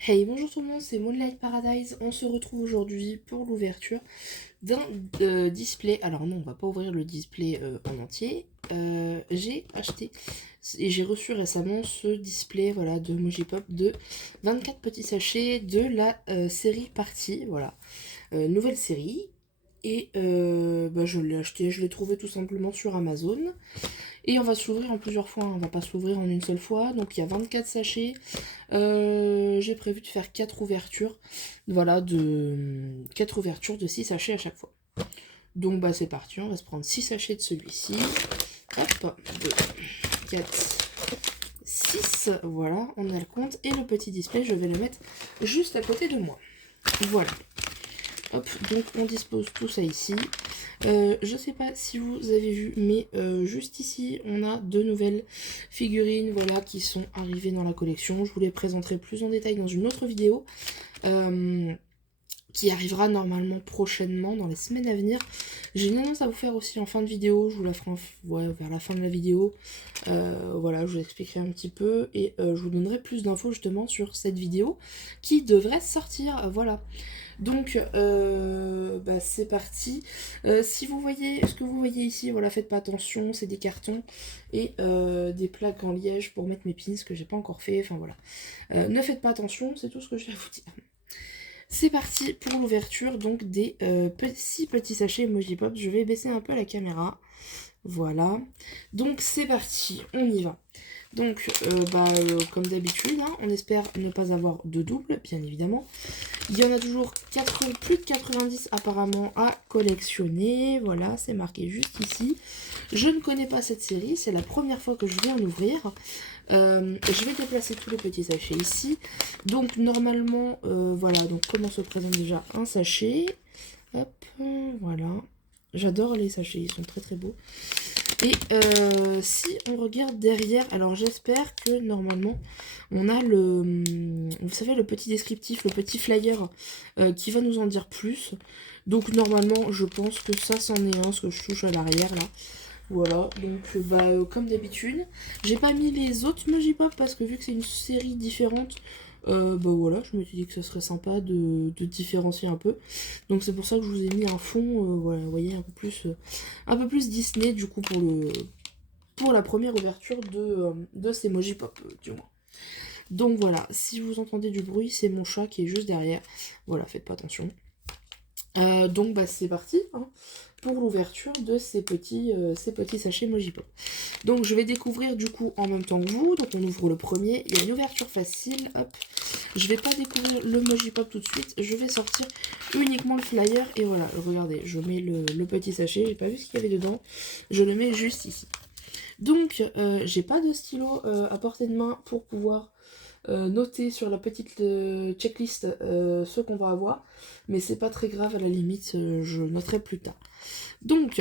Hey, bonjour tout le monde, c'est Moonlight Paradise. On se retrouve aujourd'hui pour l'ouverture d'un display. Alors non, on va pas ouvrir le display en entier. J'ai acheté et j'ai reçu récemment ce display voilà, de Mojipop de 24 petits sachets de la série Party. Voilà, nouvelle série. Et je l'ai acheté, je l'ai trouvé tout simplement sur Amazon. Et on va s'ouvrir en plusieurs fois, hein. On va pas s'ouvrir en une seule fois. Donc il y a 24 sachets. J'ai prévu de faire 4 ouvertures. Voilà, de 4 ouvertures de 6 sachets à chaque fois. Donc bah c'est parti, on va se prendre 6 sachets de celui-ci. Hop, 2, 4, 6. Voilà, on a le compte. Et le petit display, je vais le mettre juste à côté de moi. Voilà. Hop, donc on dispose tout ça ici. Je sais pas si vous avez vu, mais juste ici, on a 2 nouvelles figurines voilà, qui sont arrivées dans la collection. Je vous les présenterai plus en détail dans une autre vidéo. Qui arrivera normalement prochainement dans les semaines à venir. J'ai une annonce à vous faire aussi en fin de vidéo, je vous la ferai vers la fin de la vidéo. Voilà, je vous expliquerai un petit peu et je vous donnerai plus d'infos justement sur cette vidéo qui devrait sortir. Voilà. Donc c'est parti. Si vous voyez ce que vous voyez ici, voilà, faites pas attention, c'est des cartons et des plaques en liège pour mettre mes pins que j'ai pas encore fait. Enfin voilà. Ne faites pas attention, c'est tout ce que je vais vous dire. C'est parti pour l'ouverture donc des 6 petits sachets Mojipop. Je vais baisser un peu la caméra. Voilà. Donc c'est parti, on y va. Donc comme d'habitude, hein, on espère ne pas avoir de double, bien évidemment. Il y en a toujours plus de 90 apparemment à collectionner. Voilà, c'est marqué juste ici. Je ne connais pas cette série, c'est la première fois que je vais en ouvrir. Je vais déplacer tous les petits sachets ici. Donc normalement, voilà, donc comment se présente déjà un sachet. Hop, voilà. J'adore les sachets, ils sont très très beaux. Et si on regarde derrière, alors j'espère que normalement on a vous savez, le petit descriptif, le petit flyer qui va nous en dire plus. Donc normalement je pense que ça c'en est un, ce que je touche à l'arrière là. Voilà, donc comme d'habitude, j'ai pas mis les autres Mojipop parce que vu que c'est une série différente, voilà, je me suis dit que ce serait sympa de différencier un peu. Donc c'est pour ça que je vous ai mis un fond, voilà, vous voyez, un peu plus Disney du coup pour la première ouverture de ces Mojipop, du moins. Donc voilà, si vous entendez du bruit, c'est mon chat qui est juste derrière. Voilà, faites pas attention. Donc c'est parti hein, pour l'ouverture de ces petits sachets Mojipop. Donc je vais découvrir du coup en même temps que vous. Donc on ouvre le premier, il y a une ouverture facile, hop. Je vais pas découvrir le Mojipop tout de suite, je vais sortir uniquement le flyer et voilà, regardez, je mets le petit sachet, j'ai pas vu ce qu'il y avait dedans, je le mets juste ici. Donc j'ai pas de stylo à portée de main pour pouvoir noter sur la petite checklist ce qu'on va avoir, mais c'est pas très grave, à la limite je noterai plus tard. Donc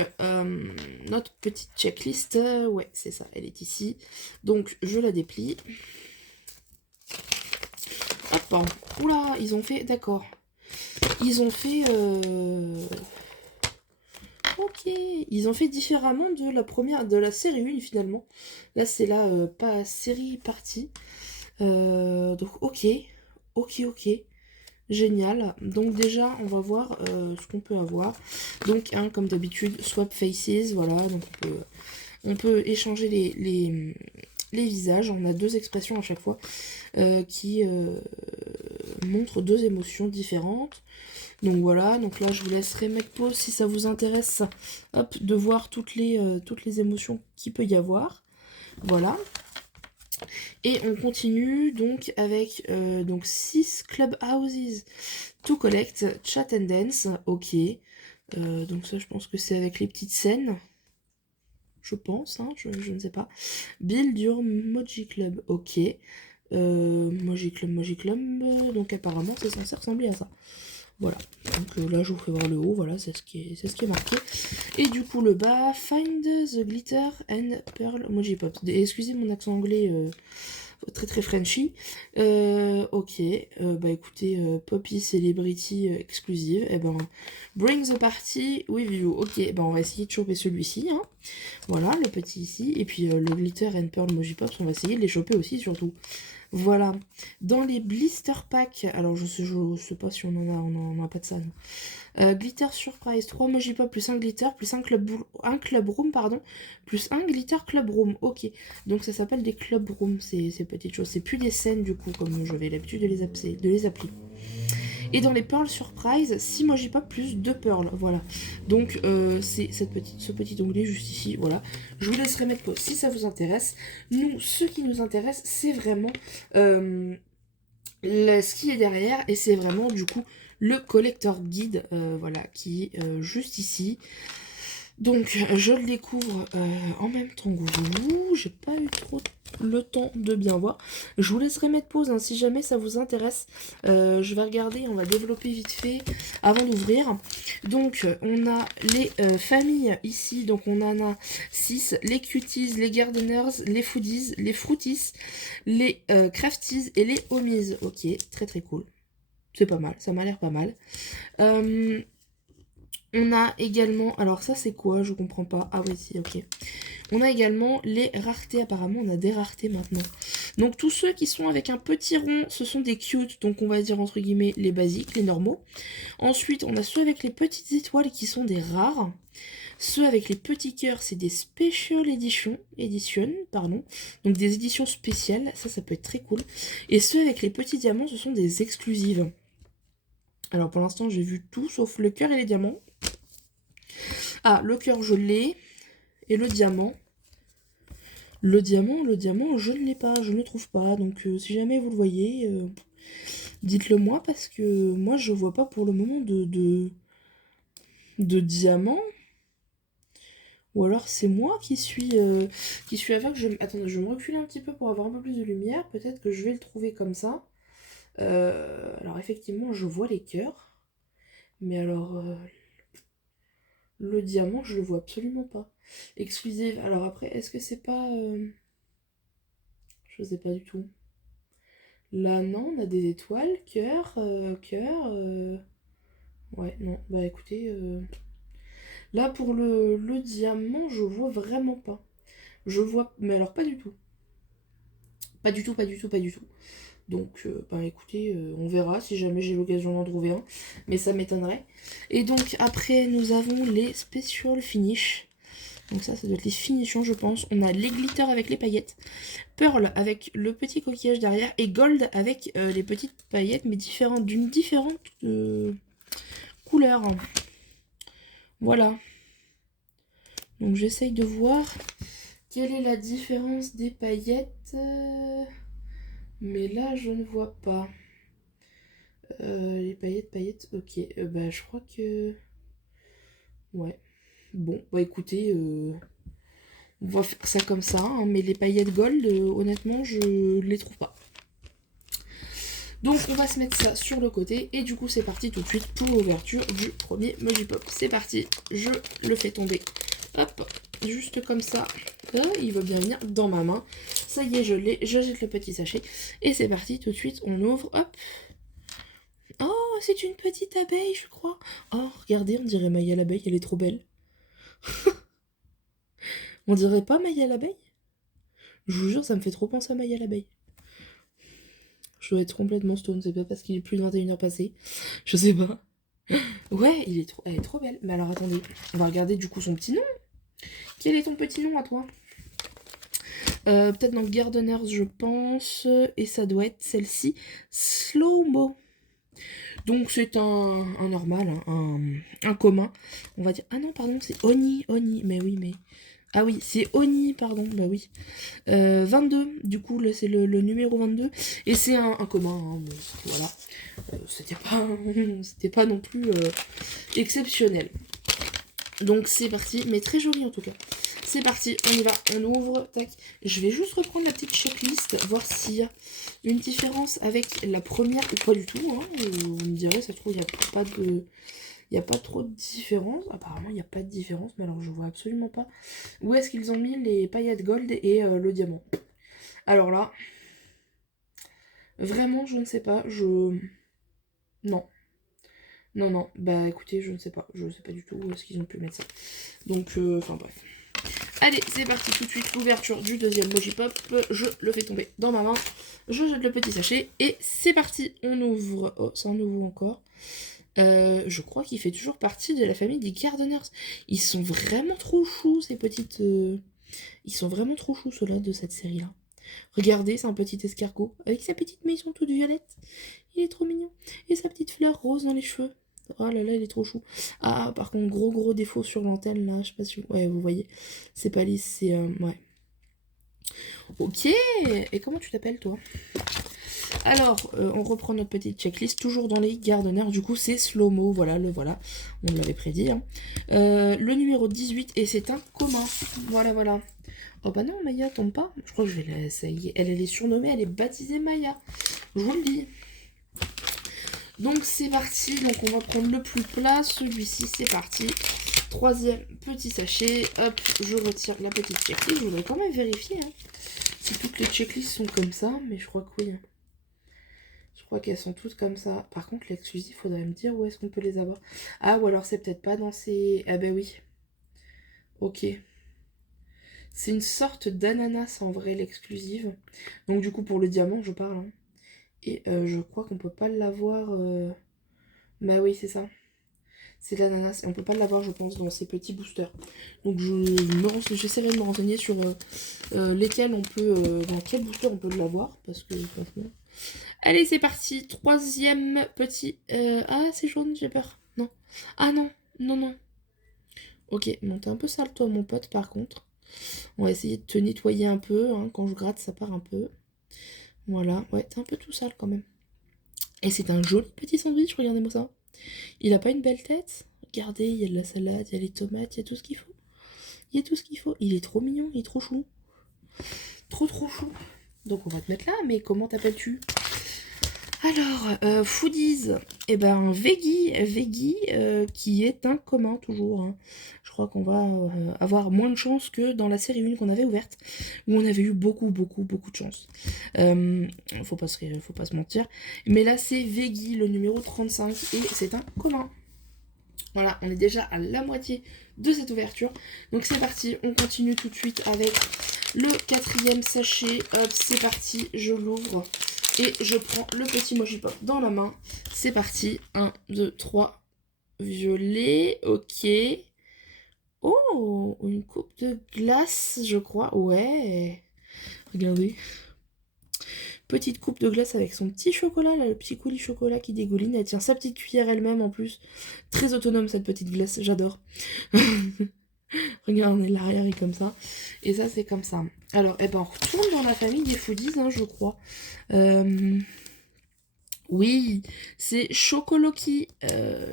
notre petite checklist, ouais c'est ça, elle est ici, donc je la déplie. Hop, oula, ils ont fait, d'accord, ils ont fait ok, ils ont fait différemment de la première, de la série 1 finalement. Là c'est la pas série partie. Donc ok, génial. Donc déjà on va voir ce qu'on peut avoir. Donc comme d'habitude swap faces, voilà, donc on peut échanger les visages. On a 2 expressions à chaque fois qui montrent 2 émotions différentes. Donc voilà, donc là je vous laisserai mettre pause si ça vous intéresse, hop, de voir toutes les émotions qu'il peut y avoir. Voilà. Et on continue donc avec 6 clubhouses to collect, chat and dance, ok. Donc ça je pense que c'est avec les petites scènes. Je pense, hein, je ne sais pas. Build your Moji Club, ok. Moji Club, donc apparemment c'est censé ressembler à ça. Voilà, donc là je vous fais voir le haut, voilà, c'est ce qui est marqué. Et du coup le bas, find the glitter and pearl Mojipop. Excusez mon accent anglais très très Frenchy. Ok, écoutez, Poppy Celebrity exclusive, et ben bring the party with you. Ok, on va essayer de choper celui-ci, hein. Voilà, le petit ici, et puis le glitter and pearl Mojipop, on va essayer de les choper aussi surtout. Voilà. Dans les blister packs, alors je sais pas si on en a pas de ça, non. Glitter surprise, 3 emoji pop plus un glitter, plus un club room, pardon, plus un glitter club room. Ok, donc ça s'appelle des club rooms, ces petites choses. C'est plus des scènes du coup, comme j'avais l'habitude de les appeler. Et dans les pearls surprise, 6 emoji pop plus 2 pearls. Voilà. Donc c'est ce petit onglet juste ici. Voilà. Je vous laisserai mettre pause si ça vous intéresse. Nous, ce qui nous intéresse, c'est vraiment ce qui est derrière. Et c'est vraiment du coup le collector guide. Voilà, qui est juste ici. Donc je le découvre en même temps que vous. J'ai pas eu trop le temps de bien voir. Je vous laisserai mettre pause hein, si jamais ça vous intéresse. Je vais regarder, on va développer vite fait avant d'ouvrir. Donc on a les familles ici. Donc on en a 6. Les cuties, les gardeners, les foodies, les fruities, les crafties et les homies. Ok, très très cool. C'est pas mal, ça m'a l'air pas mal. On a également, alors ça c'est quoi? Je comprends pas. Ah oui, si, ok. On a également les raretés, apparemment on a des raretés maintenant. Donc tous ceux qui sont avec un petit rond, ce sont des cute, donc on va dire entre guillemets les basiques, les normaux. Ensuite on a ceux avec les petites étoiles qui sont des rares. Ceux avec les petits cœurs, c'est des special edition, pardon. Donc des éditions spéciales, ça peut être très cool. Et ceux avec les petits diamants, ce sont des exclusives. Alors pour l'instant j'ai vu tout sauf le cœur et les diamants. Ah, le cœur, je l'ai. Et le diamant. Le diamant, je ne l'ai pas, je ne le trouve pas. Donc, si jamais vous le voyez, dites-le moi parce que moi, je vois pas pour le moment de diamant. Ou alors, c'est moi qui suis aveugle. Attendez, je vais me reculer un petit peu pour avoir un peu plus de lumière. Peut-être que je vais le trouver comme ça. Alors, effectivement, je vois les cœurs. Mais alors, le diamant, je le vois absolument pas. Exclusive. Alors après, est-ce que c'est pas... Je sais pas du tout. Là, non, on a des étoiles, cœur, cœur. Ouais, non, bah écoutez, là pour le diamant, je vois vraiment pas. Je vois, mais alors pas du tout. Pas du tout, pas du tout, pas du tout. Donc, bah écoutez, on verra si jamais j'ai l'occasion d'en trouver un. Mais ça m'étonnerait. Et donc, après, nous avons les special finish. Donc ça doit être les finitions, je pense. On a les glitters avec les paillettes. Pearl avec le petit coquillage derrière. Et gold avec les petites paillettes, mais d'une différente couleur. Voilà. Donc j'essaye de voir quelle est la différence des paillettes. Mais là, je ne vois pas. Les paillettes, ok. Bah, je crois que... Ouais. Bon, bah écoutez, on va faire ça comme ça. Hein, mais les paillettes gold, honnêtement, je les trouve pas. Donc on va se mettre ça sur le côté. Et du coup, c'est parti tout de suite pour l'ouverture du premier Mojipop. C'est parti. Je le fais tomber. Hop, juste comme ça. Là, il va bien venir dans ma main. Ça y est, je l'ai. Je jette le petit sachet. Et c'est parti, tout de suite, on ouvre. Hop. Oh, c'est une petite abeille, je crois. Oh, regardez, on dirait Maya l'abeille, elle est trop belle. On dirait pas Maya l'abeille? Je vous jure, ça me fait trop penser à Maya l'abeille. Je dois être complètement stone, c'est pas parce qu'il est plus de 21h passé. Je sais pas. Ouais, elle est trop belle. Mais alors attendez, on va regarder du coup son petit nom. Quel est ton petit nom à toi? Peut-être dans Gardeners, je pense. Et ça doit être celle-ci. Slow-mo. Donc c'est un normal, hein, un commun. On va dire... Ah non, pardon, c'est Oni. Mais oui, mais... Ah oui, c'est Oni, pardon, bah oui. 22, du coup, là, c'est le numéro 22. Et c'est un commun, hein, bon, voilà. C'était pas non plus exceptionnel. Donc c'est parti, mais très joli en tout cas. C'est parti, on y va, on ouvre, tac. Je vais juste reprendre la petite checklist, voir s'il y a une différence avec la première ou pas du tout. Hein. On me dirait, ça se trouve, il n'y a pas trop de différence. Apparemment, il n'y a pas de différence, mais alors je vois absolument pas où est-ce qu'ils ont mis les paillettes gold et le diamant. Alors là, vraiment, je ne sais pas. Non. Non, bah écoutez, je ne sais pas. Je ne sais pas du tout où est-ce qu'ils ont pu mettre ça. Donc, enfin bref. Allez, c'est parti tout de suite, l'ouverture du deuxième Mojipop. Je le fais tomber dans ma main. Je jette le petit sachet et c'est parti. On ouvre. Oh, c'est un nouveau encore. Je crois qu'il fait toujours partie de la famille des Gardeners. Ils sont vraiment trop choux, ces petites... Ils sont vraiment trop choux, ceux-là, de cette série-là. Regardez, c'est un petit escargot avec sa petite maison toute violette. Il est trop mignon. Et sa petite fleur rose dans les cheveux. Oh là là, il est trop chou. Ah, par contre, gros défaut sur l'antenne, là. Je sais pas si vous... Ouais, vous voyez. C'est pas lisse, c'est... ouais. Ok. Et comment tu t'appelles, toi? Alors, on reprend notre petite checklist, toujours dans les Gardeners. Du coup, c'est Slow-Mo. Voilà, le voilà. On l'avait prédit. Hein. Le numéro 18, et c'est un commun. Voilà. Oh bah non, Maya tombe pas. Je crois que je vais la... Ça y est, elle est surnommée, elle est baptisée Maya. Je vous le dis. Donc c'est parti, donc on va prendre le plus plat, celui-ci, c'est parti. Troisième petit sachet, hop, je retire la petite checklist. Je voudrais quand même vérifier hein, si toutes les checklists sont comme ça, mais je crois que oui. Je crois qu'elles sont toutes comme ça. Par contre, l'exclusif, faudrait me dire où est-ce qu'on peut les avoir. Ah, ou alors c'est peut-être pas dans ces... Ah bah oui. Ok. C'est une sorte d'ananas en vrai, l'exclusive. Donc du coup, pour le diamant, je parle. Hein. Et je crois qu'on peut pas l'avoir... Bah oui, c'est ça. C'est de l'ananas et on peut pas l'avoir, je pense, dans ces petits boosters. Donc j'essaierai de me renseigner sur lesquels on peut... dans quel booster on peut l'avoir. Parce que franchement... Allez, c'est parti. Troisième petit... Ah, c'est jaune, j'ai peur. Non. Ah non. Ok, bon, t'es un peu sale, toi, mon pote, par contre. On va essayer de te nettoyer un peu. Hein. Quand je gratte, ça part un peu. Voilà. Ouais, t'es un peu tout sale, quand même. Et c'est un joli petit sandwich, regardez-moi ça. Il a pas une belle tête? Regardez, il y a de la salade, il y a les tomates, il y a tout ce qu'il faut. Il y a tout ce qu'il faut. Il est trop mignon, il est trop chou. Trop chou. Donc on va te mettre là, mais comment t'appelles-tu? Alors, Foodies, eh ben Veggie, qui est un commun toujours. Hein. Je crois qu'on va avoir moins de chance que dans la série 1 qu'on avait ouverte, où on avait eu beaucoup de chance. Faut pas se mentir. Mais là, c'est Veggie, le numéro 35, et c'est un commun. Voilà, on est déjà à la moitié de cette ouverture. Donc c'est parti, on continue tout de suite avec le quatrième sachet. Hop, c'est parti, je l'ouvre. Et je prends le petit Mojipop dans la main. C'est parti. 1, 2, 3. Violet. Ok. Oh, une coupe de glace, je crois. Ouais. Regardez. Petite coupe de glace avec son petit chocolat, là, le petit coulis chocolat qui dégouline. Elle tient sa petite cuillère elle-même en plus. Très autonome cette petite glace, j'adore. Regardez, l'arrière est comme ça. Et ça, c'est comme ça. Alors, eh ben, on retourne dans la famille des foodies, hein, je crois. Oui, c'est Chocoloki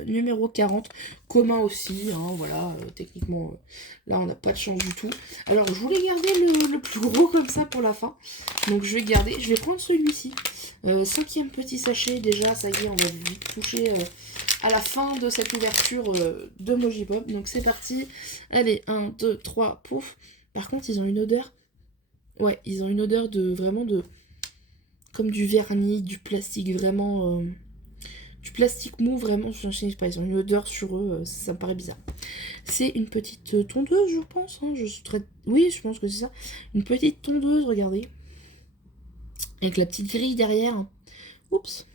numéro 40, commun aussi, hein, voilà, techniquement, là on n'a pas de chance du tout. Alors je voulais garder le plus gros comme ça pour la fin, donc je vais prendre celui-ci. Cinquième petit sachet, déjà, ça y est, on va vite toucher à la fin de cette ouverture de Mojipop, donc c'est parti. Allez, 1, 2, 3, pouf. Par contre, ils ont une odeur, ouais, ils ont une odeur de, vraiment de... comme du vernis, du plastique, vraiment... du plastique mou, vraiment, je sais pas, ils ont une odeur sur eux, ça me paraît bizarre. C'est une petite tondeuse, je pense, hein, oui, je pense que c'est ça. Une petite tondeuse, regardez. Avec la petite grille derrière. Oups.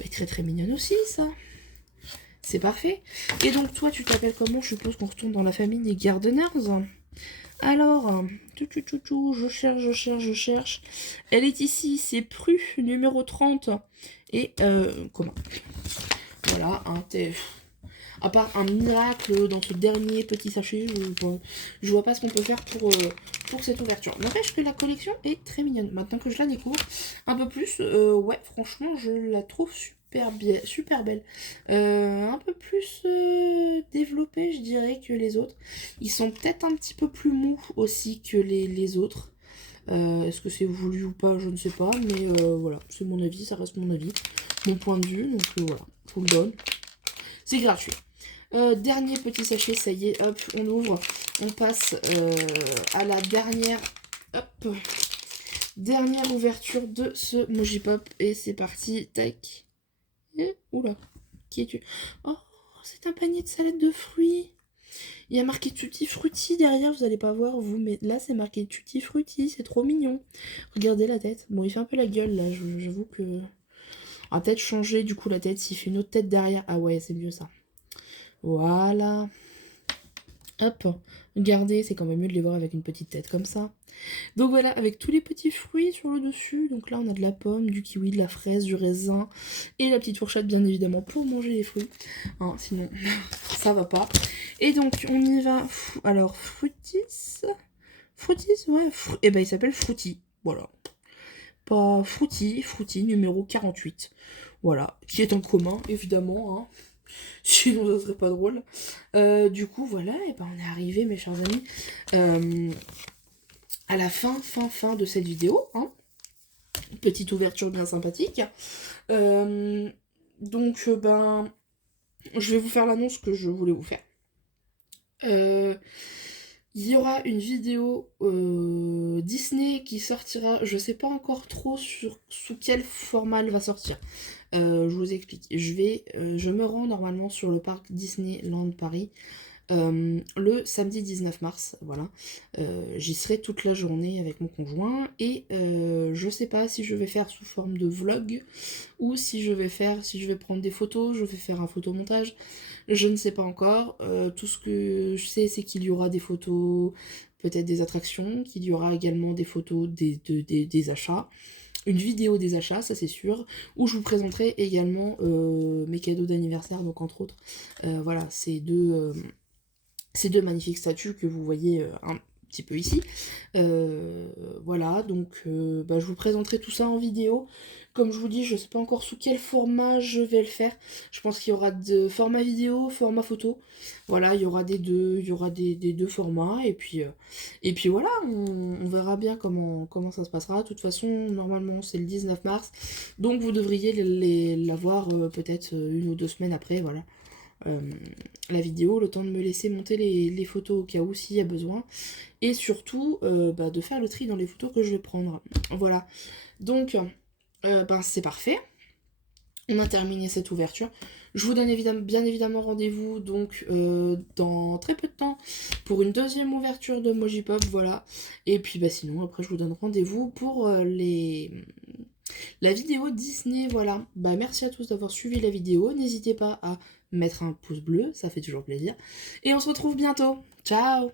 Mais très mignonne aussi, ça. C'est parfait. Et donc, toi, tu t'appelles comment? Je suppose qu'on retourne dans la famille des Gardeners. Alors, je cherche. Elle est ici, c'est Pru, numéro 30. Et, comment? Voilà, un à part un miracle dans ce dernier petit sachet, je vois pas ce qu'on peut faire pour cette ouverture. N'empêche que la collection est très mignonne. Maintenant que je la découvre un peu plus, ouais, franchement, je la trouve super belle. Un peu plus développée, je dirais, que les autres. Ils sont peut-être un petit peu plus mous aussi que les autres. Est-ce que c'est voulu ou pas, je ne sais pas, mais voilà, c'est mon avis, ça reste mon avis, mon point de vue, donc voilà, je vous le donne. C'est gratuit. Dernier petit sachet, ça y est, hop, on ouvre, on passe à la dernière, hop, dernière ouverture de ce Mojipop, et c'est parti, tac, et, oula, qui es-tu? Oh, c'est un panier de salade de fruits, Il y a marqué Tutti Frutti derrière, vous allez pas voir vous, mais là c'est marqué Tutti Frutti, c'est trop mignon. Regardez la tête. Bon, il fait un peu la gueule là, j'avoue que... On va peut-être changer du coup la tête, s'il fait une autre tête derrière. Ah ouais, c'est mieux ça. Voilà. Hop, regardez, c'est quand même mieux de les voir avec une petite tête comme ça. Donc voilà, avec tous les petits fruits sur le dessus. Donc là, on a de la pomme, du kiwi, de la fraise, du raisin et la petite fourchette, bien évidemment, pour manger les fruits. Hein, sinon, ça va pas. Et donc, on y va. Alors, fruitis. Fruitis, ouais. Et ben, il s'appelle Fruity. Voilà. Pas Fruity, Fruity numéro 48. Voilà. Qui est en commun, évidemment. Hein. Sinon, ça serait pas drôle. Du coup, voilà. Et ben, on est arrivé, mes chers amis. À la fin de cette vidéo, hein. Petite ouverture bien sympathique. Donc, ben, je vais vous faire l'annonce que je voulais vous faire. Il y aura une vidéo Disney qui sortira, je sais pas encore trop sous quel format elle va sortir. Je vous explique. Je me rends normalement sur le parc Disneyland Paris le samedi 19 mars, voilà. J'y serai toute la journée avec mon conjoint et je sais pas si je vais faire sous forme de vlog ou si je vais prendre des photos, je vais faire un photomontage, je ne sais pas encore. Tout ce que je sais, c'est qu'il y aura des photos, peut-être des attractions, qu'il y aura également des photos des achats. Une vidéo des achats, ça c'est sûr, où je vous présenterai également mes cadeaux d'anniversaire, donc entre autres, voilà, ces deux magnifiques statues que vous voyez un petit peu ici. Voilà, donc je vous présenterai tout ça en vidéo. Comme je vous dis, je ne sais pas encore sous quel format je vais le faire. Je pense qu'il y aura de format vidéo, format photo. Voilà, il y aura des deux formats. Et puis voilà, on verra bien comment ça se passera. De toute façon, normalement, c'est le 19 mars. Donc vous devriez l'avoir peut-être 1 ou 2 semaines après, voilà. La vidéo, le temps de me laisser monter les photos au cas où s'il y a besoin, et surtout de faire le tri dans les photos que je vais prendre. Voilà, donc c'est parfait, on a terminé cette ouverture. Je vous donne bien évidemment rendez-vous donc dans très peu de temps pour une deuxième ouverture de Mojipop, voilà. Et puis sinon après je vous donne rendez-vous pour la vidéo Disney, voilà. Merci à tous d'avoir suivi la vidéo. N'hésitez pas à mettre un pouce bleu, ça fait toujours plaisir. Et on se retrouve bientôt. Ciao!